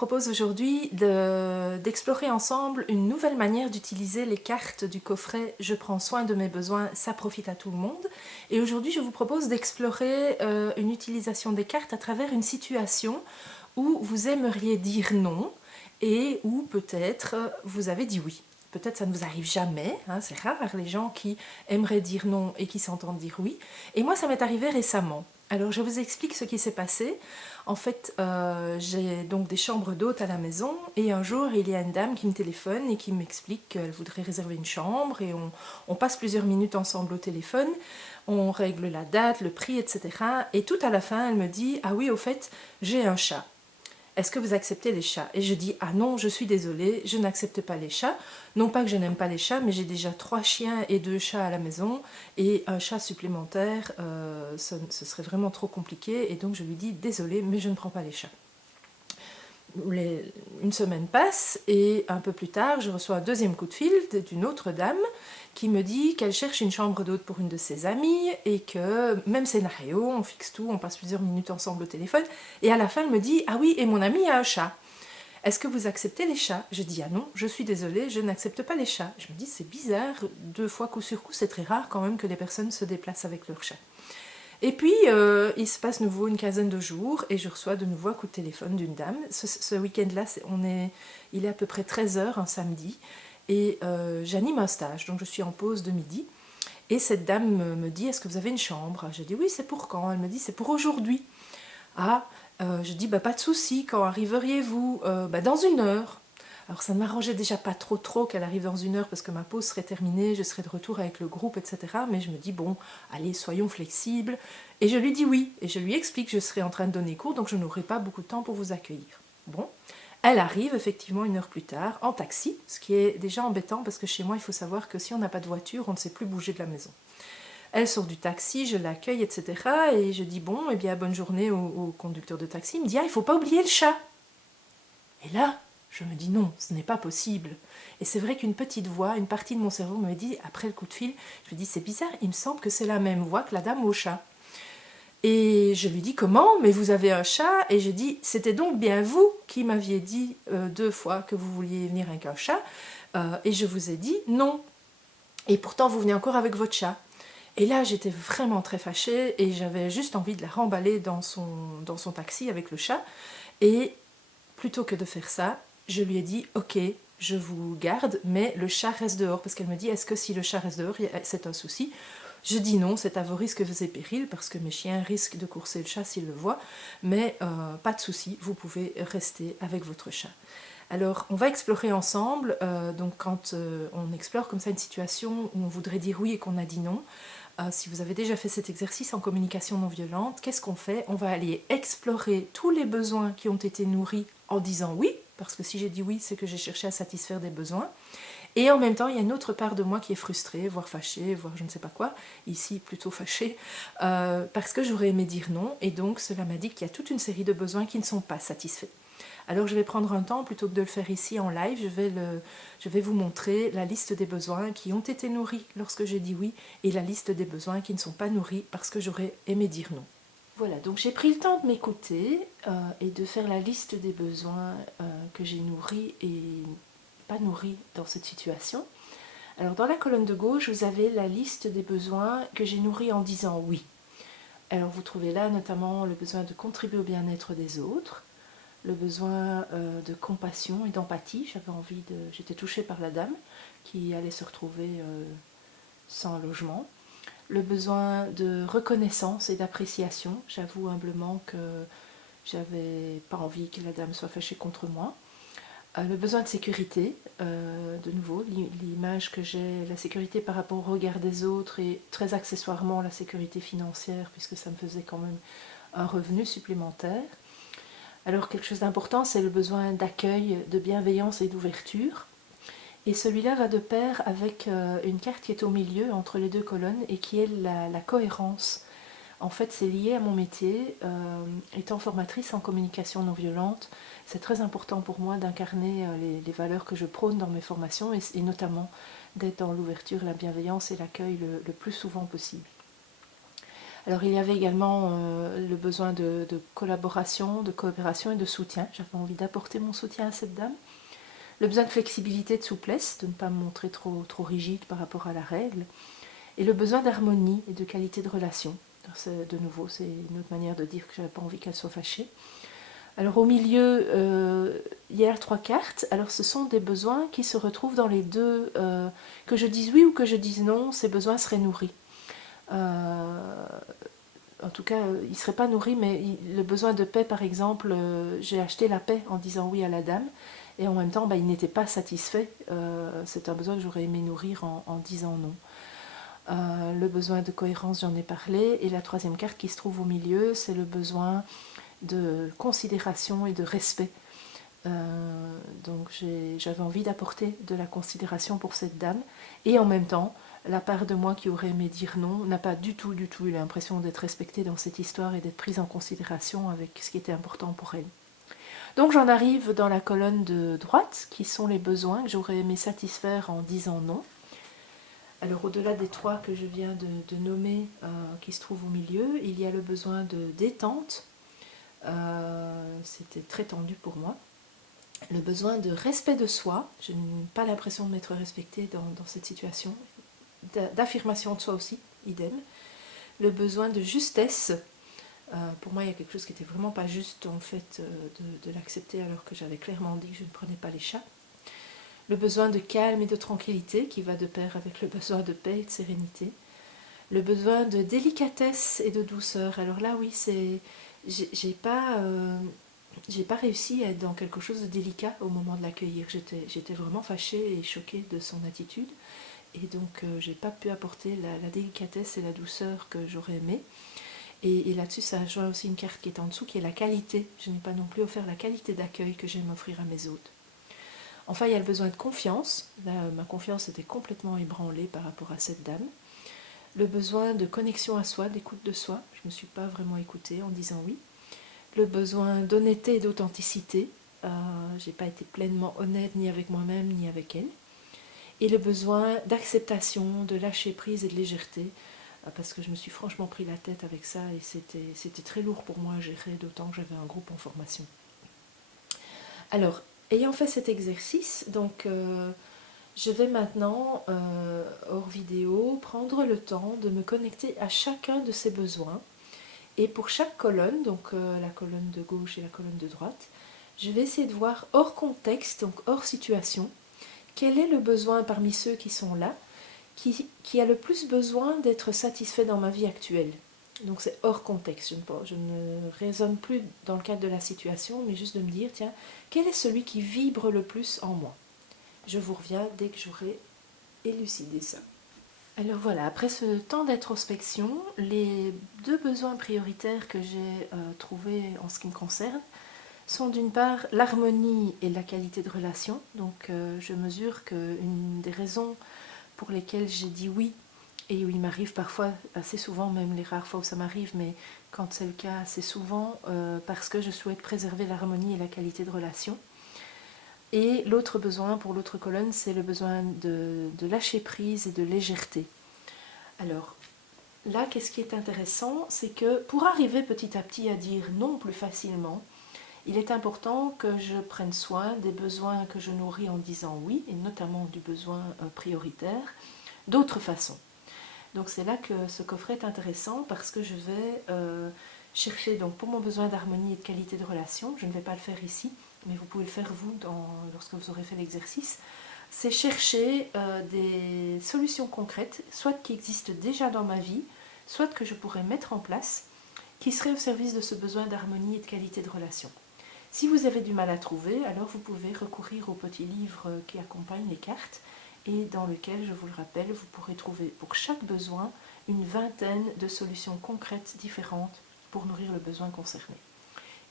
propose aujourd'hui d'explorer ensemble une nouvelle manière d'utiliser les cartes du coffret « Je prends soin de mes besoins, ça profite à tout le monde ». Et aujourd'hui, je vous propose d'explorer une utilisation des cartes à travers une situation où vous aimeriez dire non et où peut-être vous avez dit oui. Peut-être ça ne vous arrive jamais, hein, c'est rare les gens qui aimeraient dire non et qui s'entendent dire oui. Et moi, ça m'est arrivé récemment. Alors je vous explique ce qui s'est passé. En fait, j'ai donc des chambres d'hôtes à la maison et un jour il y a une dame qui me téléphone et qui m'explique qu'elle voudrait réserver une chambre et on passe plusieurs minutes ensemble au téléphone, on règle la date, le prix, etc. Et tout à la fin elle me dit « Ah oui, au fait, j'ai un chat. Est-ce que vous acceptez les chats ?» Et je dis « Ah non, je suis désolée, je n'accepte pas les chats. Non pas que je n'aime pas les chats, mais j'ai déjà 3 chiens et 2 chats à la maison et un chat supplémentaire, ce serait vraiment trop compliqué. » Et donc je lui dis « Désolée, mais je ne prends pas les chats. » Une semaine passe et un peu plus tard, je reçois un deuxième coup de fil d'une autre dame qui me dit qu'elle cherche une chambre d'hôte pour une de ses amies et que, même scénario, on fixe tout, on passe plusieurs minutes ensemble au téléphone et à la fin elle me dit « Ah oui, et mon amie a un chat. Est-ce que vous acceptez les chats ?» Je dis « Ah non, je suis désolée, je n'accepte pas les chats. » Je me dis « C'est bizarre, 2 fois coup sur coup, c'est très rare quand même que les personnes se déplacent avec leur chat. » Et puis, il se passe nouveau une quinzaine de jours et je reçois de nouveau un coup de téléphone d'une dame. Ce week-end-là, il est à peu près 13 h un samedi et j'anime un stage, donc je suis en pause de midi. Et cette dame me dit « Est-ce que vous avez une chambre ?» Je dis « Oui, c'est pour quand ?» Elle me dit « C'est pour aujourd'hui. » Ah, je dis bah, « Pas de souci, quand arriveriez-vous ?» Dans 1 heure. Alors ça ne m'arrangeait déjà pas trop qu'elle arrive dans 1 heure parce que ma pause serait terminée, je serais de retour avec le groupe, etc. Mais je me dis bon, allez, soyons flexibles. Et je lui dis oui, et je lui explique que je serai en train de donner cours, donc je n'aurai pas beaucoup de temps pour vous accueillir. Bon, elle arrive effectivement 1 heure plus tard, en taxi, ce qui est déjà embêtant parce que chez moi, il faut savoir que si on n'a pas de voiture, on ne sait plus bouger de la maison. Elle sort du taxi, je l'accueille, etc. Et je dis bon, eh bien bonne journée au conducteur de taxi. Il me dit ah, il ne faut pas oublier le chat. Et là, je me dis non, ce n'est pas possible. Et c'est vrai qu'une petite voix, une partie de mon cerveau me dit, après le coup de fil, je me dis c'est bizarre, il me semble que c'est la même voix que la dame au chat. Et je lui dis comment, mais vous avez un chat? Et je dis c'était donc bien vous qui m'aviez dit 2 fois que vous vouliez venir avec un chat, et je vous ai dit non. Et pourtant vous venez encore avec votre chat. Et là j'étais vraiment très fâchée et j'avais juste envie de la remballer dans son taxi avec le chat. Et plutôt que de faire ça, je lui ai dit « Ok, je vous garde, mais le chat reste dehors. » Parce qu'elle me dit « Est-ce que si le chat reste dehors, c'est un souci ?» Je dis non, c'est à vos risques et périls, parce que mes chiens risquent de courser le chat s'ils le voient, mais pas de souci, vous pouvez rester avec votre chat. Alors, on va explorer ensemble, donc quand on explore comme ça une situation où on voudrait dire oui et qu'on a dit non, si vous avez déjà fait cet exercice en communication non violente, qu'est-ce qu'on fait? On va aller explorer tous les besoins qui ont été nourris en disant oui, parce que si j'ai dit oui, c'est que j'ai cherché à satisfaire des besoins. Et en même temps, il y a une autre part de moi qui est frustrée, voire fâchée, voire je ne sais pas quoi, ici plutôt fâchée, parce que j'aurais aimé dire non, et donc cela m'a dit qu'il y a toute une série de besoins qui ne sont pas satisfaits. Alors je vais prendre un temps, plutôt que de le faire ici en live, je vais vous montrer la liste des besoins qui ont été nourris lorsque j'ai dit oui, et la liste des besoins qui ne sont pas nourris parce que j'aurais aimé dire non. Voilà, donc j'ai pris le temps de m'écouter et de faire la liste des besoins que j'ai nourris et pas nourris dans cette situation. Alors dans la colonne de gauche, vous avez la liste des besoins que j'ai nourris en disant oui. Alors vous trouvez là notamment le besoin de contribuer au bien-être des autres, le besoin de compassion et d'empathie. J'étais touchée par la dame qui allait se retrouver sans logement. Le besoin de reconnaissance et d'appréciation. J'avoue humblement que j'avais pas envie que la dame soit fâchée contre moi. Le besoin de sécurité, de nouveau, l'image que j'ai, la sécurité par rapport au regard des autres et très accessoirement la sécurité financière puisque ça me faisait quand même un revenu supplémentaire. Alors quelque chose d'important, c'est le besoin d'accueil, de bienveillance et d'ouverture. Et celui-là va de pair avec une carte qui est au milieu entre les 2 colonnes et qui est la cohérence. En fait, c'est lié à mon métier. Étant formatrice en communication non violente, c'est très important pour moi d'incarner les valeurs que je prône dans mes formations et notamment d'être dans l'ouverture, la bienveillance et l'accueil le plus souvent possible. Alors il y avait également le besoin de collaboration, de coopération et de soutien. J'avais envie d'apporter mon soutien à cette dame. Le besoin de flexibilité, de souplesse, de ne pas me montrer trop rigide par rapport à la règle. Et le besoin d'harmonie et de qualité de relation. De nouveau, c'est une autre manière de dire que je n'avais pas envie qu'elle soit fâchée. Alors au milieu, il y a 3 cartes. Alors ce sont des besoins qui se retrouvent dans les deux. Que je dise oui ou que je dise non, ces besoins seraient nourris. En tout cas, il ne serait pas nourri, mais le besoin de paix, par exemple, j'ai acheté la paix en disant oui à la dame, et en même temps, il n'était pas satisfait. C'est un besoin que j'aurais aimé nourrir en disant non. Le besoin de cohérence, j'en ai parlé, et la 3e carte qui se trouve au milieu, c'est le besoin de considération et de respect. Donc j'avais envie d'apporter de la considération pour cette dame, et en même temps, la part de moi qui aurait aimé dire non n'a pas du tout eu l'impression d'être respectée dans cette histoire et d'être prise en considération avec ce qui était important pour elle. Donc j'en arrive dans la colonne de droite, qui sont les besoins que j'aurais aimé satisfaire en disant non. Alors au-delà des 3 que je viens de nommer, qui se trouvent au milieu, il y a le besoin de détente. C'était très tendu pour moi. Le besoin de respect de soi, je n'ai pas l'impression de m'être respectée dans cette situation. D'affirmation de soi aussi, idem. Le besoin de justesse, pour moi il y a quelque chose qui n'était vraiment pas juste en fait de l'accepter alors que j'avais clairement dit que je ne prenais pas les chats. Le besoin de calme et de tranquillité qui va de pair avec le besoin de paix et de sérénité. Le besoin de délicatesse et de douceur. Alors là oui, j'ai pas réussi à être dans quelque chose de délicat au moment de l'accueillir. J'étais vraiment fâchée et choquée de son attitude. Et donc j'ai pas pu apporter la délicatesse et la douceur que j'aurais aimé. Et là-dessus, ça joint aussi une carte qui est en dessous, qui est la qualité. Je n'ai pas non plus offert la qualité d'accueil que j'aime offrir à mes hôtes. Enfin, il y a le besoin de confiance. Là, ma confiance était complètement ébranlée par rapport à cette dame. Le besoin de connexion à soi, d'écoute de soi. Je ne me suis pas vraiment écoutée en disant oui. Le besoin d'honnêteté et d'authenticité. Je n'ai pas été pleinement honnête ni avec moi-même ni avec elle. Et le besoin d'acceptation, de lâcher prise et de légèreté, parce que je me suis franchement pris la tête avec ça et c'était très lourd pour moi à gérer, d'autant que j'avais un groupe en formation. Alors, ayant fait cet exercice, donc je vais maintenant, hors vidéo, prendre le temps de me connecter à chacun de ces besoins. Et pour chaque colonne, donc la colonne de gauche et la colonne de droite, je vais essayer de voir hors contexte, donc hors situation, quel est le besoin parmi ceux qui sont là, qui a le plus besoin d'être satisfait dans ma vie actuelle. Donc c'est hors contexte, je ne raisonne plus dans le cadre de la situation, mais juste de me dire, tiens, quel est celui qui vibre le plus en moi? Je vous reviens dès que j'aurai élucidé ça. Alors voilà, après ce temps d'introspection, les 2 besoins prioritaires que j'ai trouvés en ce qui me concerne sont d'une part l'harmonie et la qualité de relation. Donc je mesure qu'une des raisons pour lesquelles j'ai dit oui, et où il m'arrive parfois, assez souvent, même les rares fois où ça m'arrive, mais quand c'est le cas, c'est souvent parce que je souhaite préserver l'harmonie et la qualité de relation. Et l'autre besoin, pour l'autre colonne, c'est le besoin de lâcher prise et de légèreté. Alors, là, qu'est-ce qui est intéressant, c'est que pour arriver petit à petit à dire non plus facilement, il est important que je prenne soin des besoins que je nourris en disant oui, et notamment du besoin prioritaire, d'autres façons. Donc c'est là que ce coffret est intéressant parce que je vais chercher, donc pour mon besoin d'harmonie et de qualité de relation, je ne vais pas le faire ici, mais vous pouvez le faire vous lorsque vous aurez fait l'exercice, c'est chercher des solutions concrètes, soit qui existent déjà dans ma vie, soit que je pourrais mettre en place, qui seraient au service de ce besoin d'harmonie et de qualité de relation. Si vous avez du mal à trouver, alors vous pouvez recourir au petit livre qui accompagne les cartes et dans lequel, je vous le rappelle, vous pourrez trouver pour chaque besoin une vingtaine de solutions concrètes différentes pour nourrir le besoin concerné.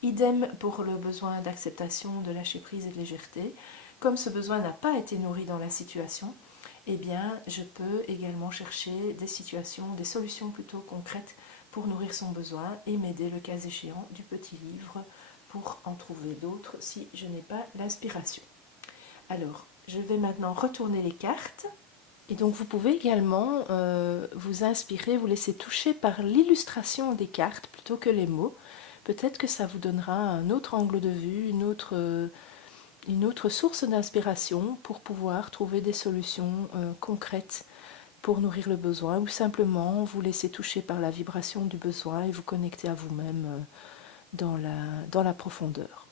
Idem pour le besoin d'acceptation, de lâcher prise et de légèreté. Comme ce besoin n'a pas été nourri dans la situation, eh bien, je peux également chercher des situations, des solutions plutôt concrètes pour nourrir son besoin et m'aider, le cas échéant, du petit livre pour en trouver d'autres si je n'ai pas l'inspiration. Alors, je vais maintenant retourner les cartes Et donc vous pouvez également vous inspirer, vous laisser toucher par l'illustration des cartes plutôt que les mots. Peut-être que ça vous donnera un autre angle de vue, une autre source d'inspiration pour pouvoir trouver des solutions concrètes pour nourrir le besoin, ou simplement vous laisser toucher par la vibration du besoin et vous connecter à vous-même dans la profondeur.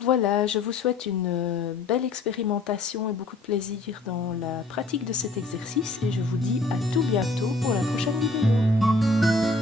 Voilà, je vous souhaite une belle expérimentation et beaucoup de plaisir dans la pratique de cet exercice et je vous dis à tout bientôt pour la prochaine vidéo.